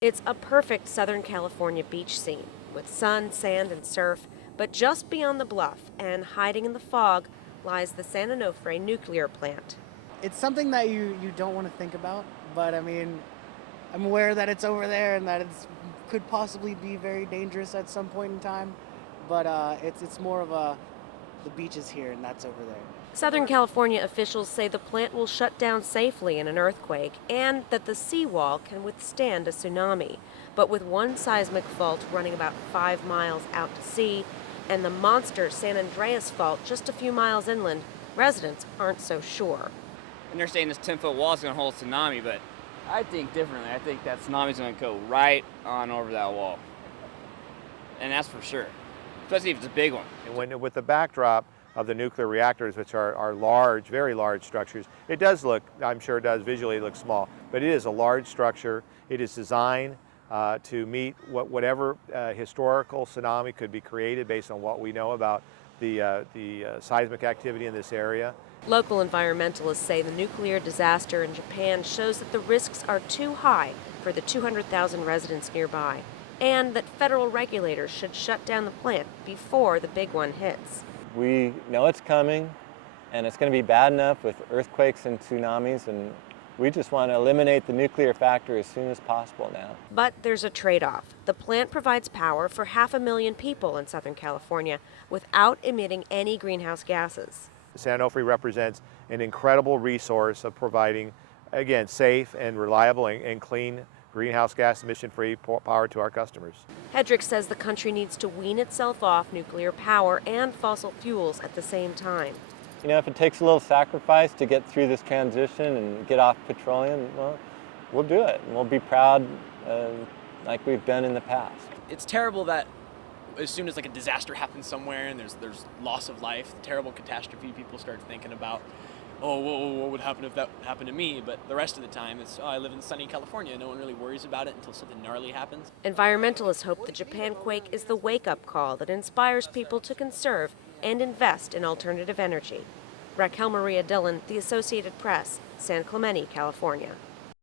It's a perfect Southern California beach scene with sun, sand, and surf, but just beyond the bluff and hiding in the fog lies the San Onofre nuclear plant. It's something that you don't want to think about, but I mean, I'm aware that it's over there and that it's could possibly be very dangerous at some point in time. But it's more of the beach is here and that's over there. Southern California officials say the plant will shut down safely in an earthquake and that the seawall can withstand a tsunami. But with one seismic fault running about 5 miles out to sea and the monster San Andreas fault just a few miles inland, residents aren't so sure. And they're saying this 10-foot wall is going to hold a tsunami, but I think differently. I think that tsunami's going to go right on over that wall. And that's for sure, especially if it's a big one. And with the backdrop of the nuclear reactors, which are large, very large structures, it does look, I'm sure it does visually look small, but it is a large structure. It is designed to meet whatever historical tsunami could be created based on what we know about the seismic activity in this area. Local environmentalists say the nuclear disaster in Japan shows that the risks are too high for the 200,000 residents nearby, and that federal regulators should shut down the plant before the big one hits. We know it's coming, and it's going to be bad enough with earthquakes and tsunamis, and we just want to eliminate the nuclear factor as soon as possible now. But there's a trade-off. The plant provides power for 500,000 people in Southern California without emitting any greenhouse gases. San Onofre represents an incredible resource of providing, again, safe and reliable and clean greenhouse gas emission-free power to our customers. HEADRICK says the country needs to wean itself off nuclear power and fossil fuels at the same time. You know, if it takes a little sacrifice to get through this transition and get off petroleum, well, we'll do it. And we'll be proud like we've been in the past. It's terrible that as soon as like a disaster happens somewhere and there's loss of life, terrible catastrophe, people start thinking about, oh, what would happen if that happened to me? But the rest of the time, it's, oh, I live in sunny California. No one really worries about it until something gnarly happens. Environmentalists hope the Japan quake is the wake-up call that inspires people to conserve and invest in alternative energy. Raquel Maria Dillon, The Associated Press, San Clemente, California.